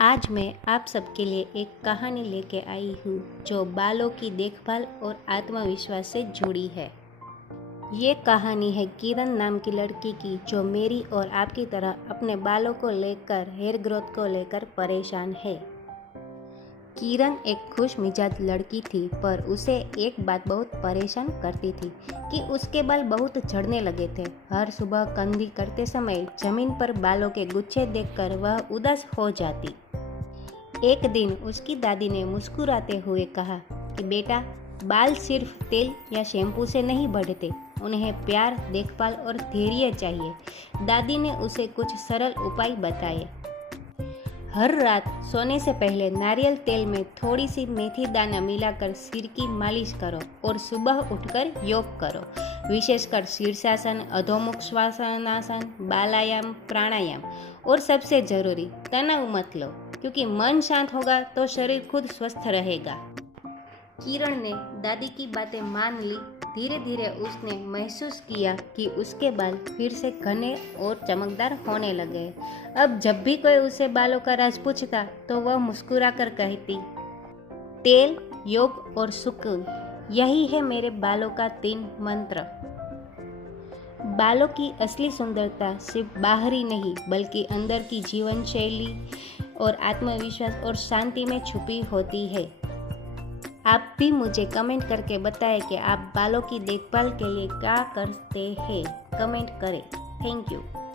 आज मैं आप सबके लिए एक कहानी लेके आई हूँ जो बालों की देखभाल और आत्मविश्वास से जुड़ी है। ये कहानी है किरण नाम की लड़की की जो मेरी और आपकी तरह अपने बालों को लेकर हेयर ग्रोथ को लेकर परेशान है। किरण एक खुश मिजाज लड़की थी, पर उसे एक बात बहुत परेशान करती थी कि उसके बाल बहुत झड़ने लगे थे। हर सुबह कंघी करते समय जमीन पर बालों के गुच्छे देखकर वह उदास हो जाती। एक दिन उसकी दादी ने मुस्कुराते हुए कहा कि बेटा, बाल सिर्फ तेल या शैम्पू से नहीं बढ़ते, उन्हें प्यार, देखभाल और धैर्य चाहिए। दादी ने उसे कुछ सरल उपाय बताए। हर रात सोने से पहले नारियल तेल में थोड़ी सी मेथी दाना मिलाकर सिर की मालिश करो और सुबह उठकर योग करो। विशेषकर शीर्षासन, अधोमुख श्वासासन, बालायाम, प्राणायाम और सबसे जरूरी, तनाव मत लो, क्योंकि मन शांत होगा तो शरीर खुद स्वस्थ रहेगा। किरण ने दादी की बातें मान ली। धीरे धीरे उसने महसूस किया कि उसके बाल फिर से घने और चमकदार होने लगे। अब जब भी कोई उसे बालों का राज पूछता तो वह मुस्कुराकर कहती, तेल, योग और सुकून, यही है मेरे बालों का 3 मंत्र। बालों की असली सुंदरता सिर्फ बाहरी नहीं बल्कि अंदर की जीवन शैली और आत्मविश्वास और शांति में छुपी होती है। आप भी मुझे कमेंट करके बताएं कि आप बालों की देखभाल के लिए क्या करते हैं। कमेंट करें। Thank you.